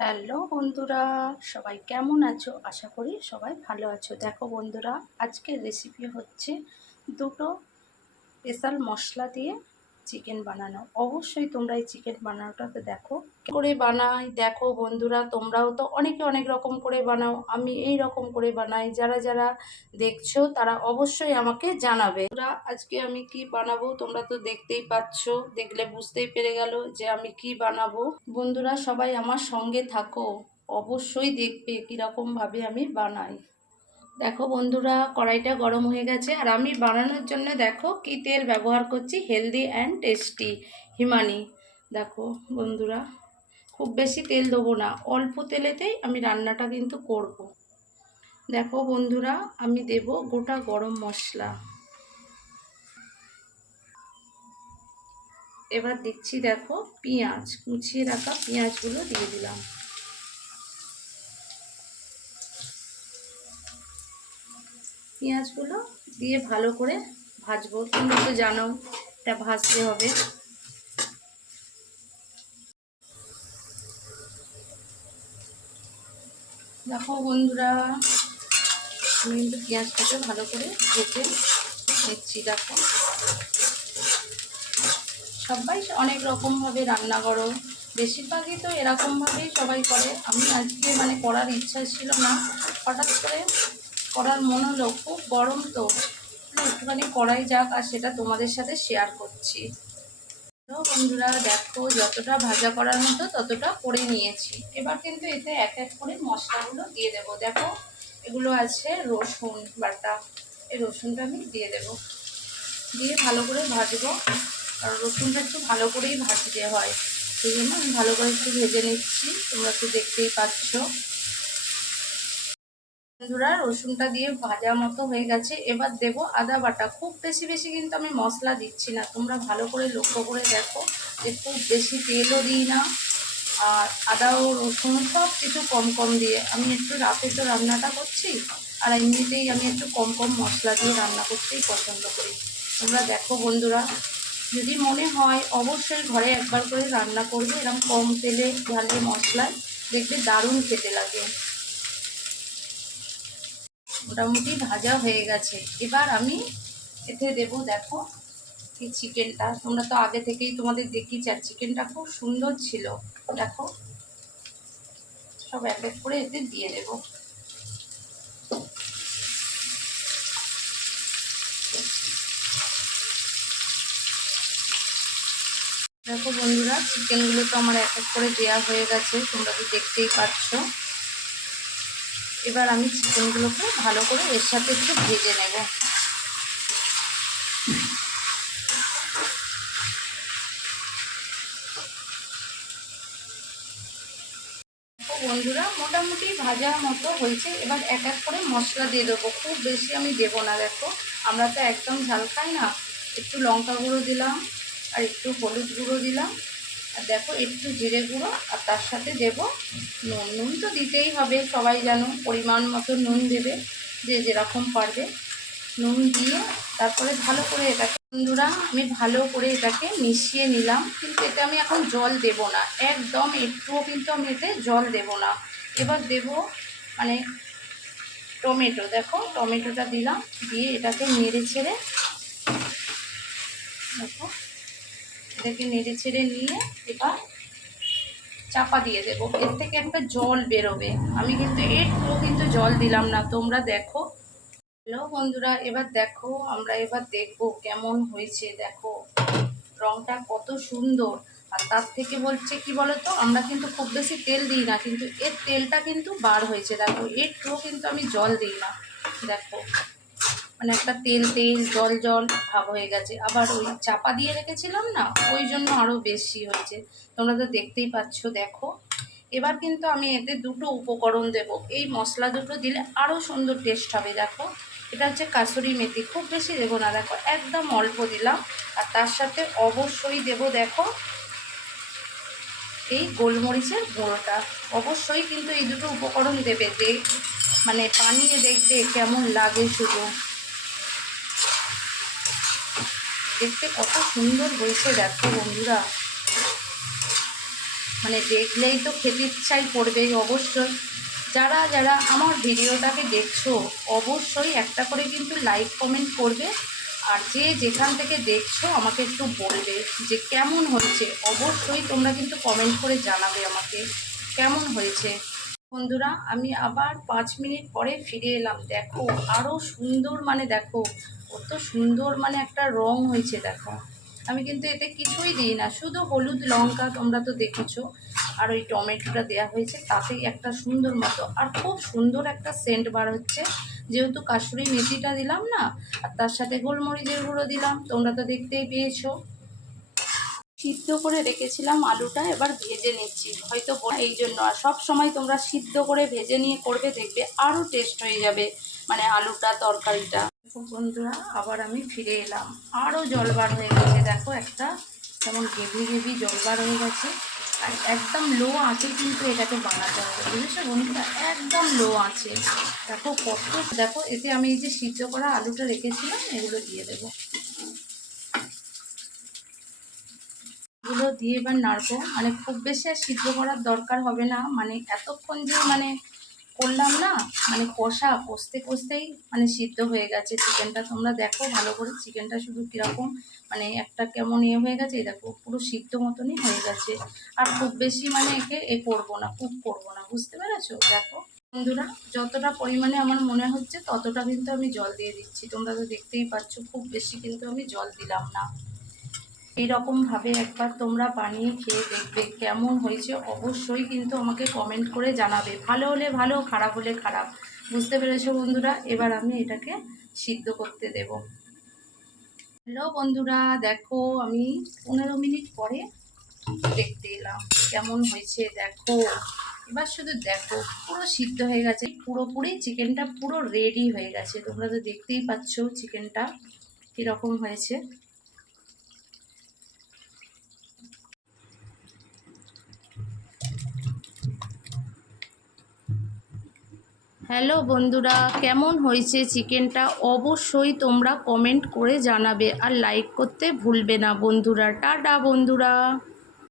Hello বন্ধুরা, সবাই কেমন আছো? আশা করি সবাই ভালো আছো। দেখো বন্ধুরা, আজকের রেসিপি হচ্ছে দুটো স্পেশাল মশলা দিয়ে চিকেন বানানো। অবশ্যই তোমরা এই চিকেন বানানোটাকে দেখো। করে বানাই? দেখো বন্ধুরা, তোমরাও তো অনেকে অনেক রকম করে বানাও। আমি এই রকম করে বানাই। যারা যারা দেখছ, তারা অবশ্যই আমাকে জানাবে। তোমরা আজকে আমি কি বানাবো তোমরা তো দেখতেই পাচ্ছ। দেখলে বুঝতেই পেরে গেল যে আমি কি বানাবো। বন্ধুরা, সবাই আমার সঙ্গে থাকো। অবশ্যই দেখবে কীরকম ভাবে আমি বানাই। দেখো বন্ধুরা, কড়াইটা গরম হয়ে গেছে। আর আমি বানানোর জন্য দেখো কি তেল ব্যবহার করছি হেলদি অ্যান্ড টেস্টি হিমানি, দেখো বন্ধুরা, খুব বেশি তেল দেবো না, অল্প তেলেতেই আমি রান্নাটা কিন্তু করব। দেখো বন্ধুরা, আমি দেব গোটা গরম মশলা। এবার দিচ্ছি দেখো পেঁয়াজ, কুচিয়ে রাখা পেঁয়াজগুলো দিয়ে দিলাম। পেঁয়াজগুলো দিয়ে ভালো করে ভাজবো। তোমরা তো জানো এটা ভাজতে হবে। দেখো বন্ধুরা, আমি কিন্তু পেঁয়াজটাকে ভালো করে ভেজে নিচ্ছি, দেখো। সবাই অনেক রকমভাবে রান্না করো। বেশিরভাগই তো এরকমভাবেই সবাই করে। আমি আজকে মানে করার ইচ্ছা ছিল না। হঠাৎ করে করার মন হলো খুব গরম তো। একটুখানি করাই যাক আর সেটা তোমাদের সাথে শেয়ার করছি। তো বন্ধুরা, দেখো, যতটা ভাজা করার মতো ততটা করে নিয়েছি। এবার কিন্তু এতে এক এক করে মশলাগুলো দিয়ে দেব। দেখো, এগুলো আছে রসুন বাটা। এই রসুনটা আমি দিয়ে দেব। দিয়ে ভালো করে ভাজবো। আর রসুনটা একটু ভালো করেই ভাজতে হয়। সেই জন্য আমি ভালো করে একটু ভেজে নিচ্ছি। তোমরা একটু দেখতেই পাচ্ছ। বন্ধুরা রসুনটা দিয়ে ভাজা মতো হয়ে গেছে। এবার দেব আদা বাটা। খুব বেশি বেশি কিন্তু আমি মশলা দিচ্ছি না। তোমরা ভালো করে লক্ষ্য করে দেখো যে খুব বেশি তেলও দিই না। আর আদা ও রসুন সব কিছু কম কম দিয়ে আমি একটু রাতে তো রান্নাটা করছি, আর এমনিতেই আমি একটু কম কম মশলা দিয়ে রান্না করতেই পছন্দ করি। তোমরা দেখো বন্ধুরা, যদি মনে হয় অবশ্যই ঘরে একবার করে রান্না করবে। এরকম কম তেলে ঝালে মশলায় দেখবে দারুণ খেতে লাগে। মোটামুটি ভাজা হয়ে গেছে। এবার আমি এতে দেব, দেখো এই চিকেনটা। তোমরা তো আগে থেকেই তোমাদের দেখিয়েছি, আর চিকেনটা খুব সুন্দর ছিল। দেখো, সব এক এক করে এতে দিয়ে দেব। দেখো বন্ধুরা, চিকেনগুলো তো আমার এক এক করে দেওয়া হয়ে গেছে, তোমরা তো দেখতেই পাচ্ছ। এবার আমি চিকেনগুলোকে ভালো করে এর সাথে একটু ভেজে নেব। বন্ধুরা, মোটামুটি ভাজার মতো হয়েছে। এবার এক এক করে মশলা দিয়ে দেবো। খুব বেশি আমি দেবো না, দেখো। আমরা তো একদম ঝাল খাই না। একটু লঙ্কা গুঁড়ো দিলাম, আর একটু হলুদ গুঁড়ো দিলাম। আর দেখো, একটু জিরে গুঁড়ো, আর তার সাথে দেব নুন নুন তো দিতেই হবে, সবাই যেন পরিমাণ মতো নুন দেবে, যে যেরকম পারবে। নুন দিয়ে তারপরে ভালো করে এটাকে, বন্ধুরা, আমি ভালো করে এটাকে মিশিয়ে নিলাম, কিন্তু এতে আমি এখন জল দেব না। একদম একটুও কিন্তু আমি এতে জল দেব না। এবার দেব মানে টমেটো। দেখো, টমেটোটা দিলাম, দিয়ে এটাকে নেড়ে ছেড়ে, দেখো, এটাকে নেড়ে ছেড়ে নিয়ে এবার চাপা দিয়ে দেবো। এর থেকে একটা জল বেরোবে। আমি কিন্তু একটু কিন্তু জল দিলাম না। তোমরা দেখো। হ্যালো বন্ধুরা, এবার দেখো, আমরা এবার দেখব কেমন হয়েছে। দেখো, রংটা কত সুন্দর। আর তার থেকে বলছে, কি বলতো? আমরা কিন্তু খুব বেশি তেল দিই না, কিন্তু এর তেলটা কিন্তু বার হয়েছে। দেখো, এর একটুও কিন্তু আমি জল দিই না। দেখো মানে একটা তেল তেল, জল জল, ভাব হয়ে গেছে। আবার ওই চাপা দিয়ে রেখেছিলাম না, ওই জন্য আরও বেশি হয়েছে। তোমরা তো দেখতেই পাচ্ছ, দেখো। এবার কিন্তু আমি এতে দুটো উপকরণ দেব। এই মশলা দুটো দিলে আরও সুন্দর টেস্ট হবে, দেখো। এটা হচ্ছে কাসুরি মেথি। খুব বেশি দেবো না, দেখো, একদম অল্প দিলাম। আর তার সাথে অবশ্যই দেব, দেখো, এই গোলমরিচের গুঁড়োটা। অবশ্যই কিন্তু এই দুটো উপকরণ দেবে দেখ মানে পানিয়ে দেখবে কেমন লাগে শুধু। দেখতে কত সুন্দর হয়েছে, দেখো বন্ধুরা। মানে দেখলেই তো খেতে ইচ্ছাই করবেই অবশ্যই। যারা যারা আমার ভিডিওটাকে দেখছ, অবশ্যই একটা করে কিন্তু লাইক কমেন্ট করবে। আর যে যেখান থেকে দেখছ, আমাকে একটু বলবে যে কেমন হয়েছে। অবশ্যই তোমরা কিন্তু কমেন্ট করে জানাবে আমাকে। কেমন হয়েছে? বন্ধুরা, আমি আবার পাঁচ মিনিট পরে ফিরে এলাম। দেখো আরও সুন্দর মানে দেখো, কত সুন্দর মানে একটা রং হয়েছে, দেখো। আমি কিন্তু এতে কিছুই দিই না, শুধু হলুদ লঙ্কা তোমরা তো দেখেছ, আর ওই টমেটোটা দেওয়া হয়েছে, তাতেই একটা সুন্দর মতো, আর খুব সুন্দর একটা সেন্ট বার হচ্ছে। যেহেতু কাশুরি মেথিটা দিলাম না, আর তার সাথে গোলমরিচের গুঁড়ো দিলাম, তোমরা তো দেখতেই পেয়েছ। সিদ্ধ করে রেখেছিলাম আলুটা, এবার ভেজে নিচ্ছি। হয়তো এই জন্য। আর সব সময় তোমরা সিদ্ধ করে ভেজে নিয়ে করবে, দেখবে আরও টেস্ট হয়ে যাবে মানে আলুটা, তরকারিটা। বন্ধুরা, আবার আমি ফিরে এলাম। আরও জল বার হয়ে গেছে। দেখো একটা যেমন গেভি গেভি জল বার হয়ে গেছে। আর একদম লো আছে কিন্তু এটাকে বানাতে হবে। বুঝেছ বন্ধুরা? একদম লো আছে দেখো কত দেখো, এতে আমি এই যে সিদ্ধ করা আলুটা রেখেছিলাম, এগুলো দিয়ে দেবো। এগুলো দিয়ে এবার নাড়বো। মানে খুব বেশি আর সিদ্ধ করার দরকার হবে না। মানে এতক্ষণ যে মানে করলাম না মানে কষা কষতে কষতেই মানে সিদ্ধ হয়ে গেছে চিকেনটা। তোমরা দেখো ভালো করে চিকেনটা শুধু কীরকম মানে একটা কেমন ইয়ে হয়ে গেছে, দেখো পুরো সিদ্ধ মতনই হয়ে গেছে। আর খুব বেশি মানে একে এ করব না, কুক করব না, বুঝতে পেরেছ? দেখো বন্ধুরা, যতটা পরিমাণে আমার মনে হচ্ছে ততটা কিন্তু আমি জল দিয়ে দিচ্ছি। তোমরা তো দেখতেই পাচ্ছ, খুব বেশি কিন্তু আমি জল দিলাম না। এইরকমভাবে একবার তোমরা বানিয়ে খেয়ে দেখবে কেমন হয়েছে। অবশ্যই কিন্তু আমাকে কমেন্ট করে জানাবে। ভালো হলে ভালো, খারাপ হলে খারাপ। বুঝতে পেরেছ বন্ধুরা? এবার আমি এটাকে সিদ্ধ করতে দেব। হ্যালো বন্ধুরা, দেখো আমি পনেরো মিনিট পরে দেখতে এলাম কেমন হয়েছে, দেখো। এবার শুধু দেখো, পুরো সিদ্ধ হয়ে গেছে। পুরোপুরি চিকেনটা পুরো রেডি হয়ে গেছে। তোমরা তো দেখতেই পাচ্ছ চিকেনটা কীরকম হয়েছে। হ্যালো বন্ধুরা, কেমন হয়েছে চিকেনটা? অবশ্যই তোমরা কমেন্ট করে জানাবে আর লাইক করতে ভুলবে না বন্ধুরা। টাটা বন্ধুরা।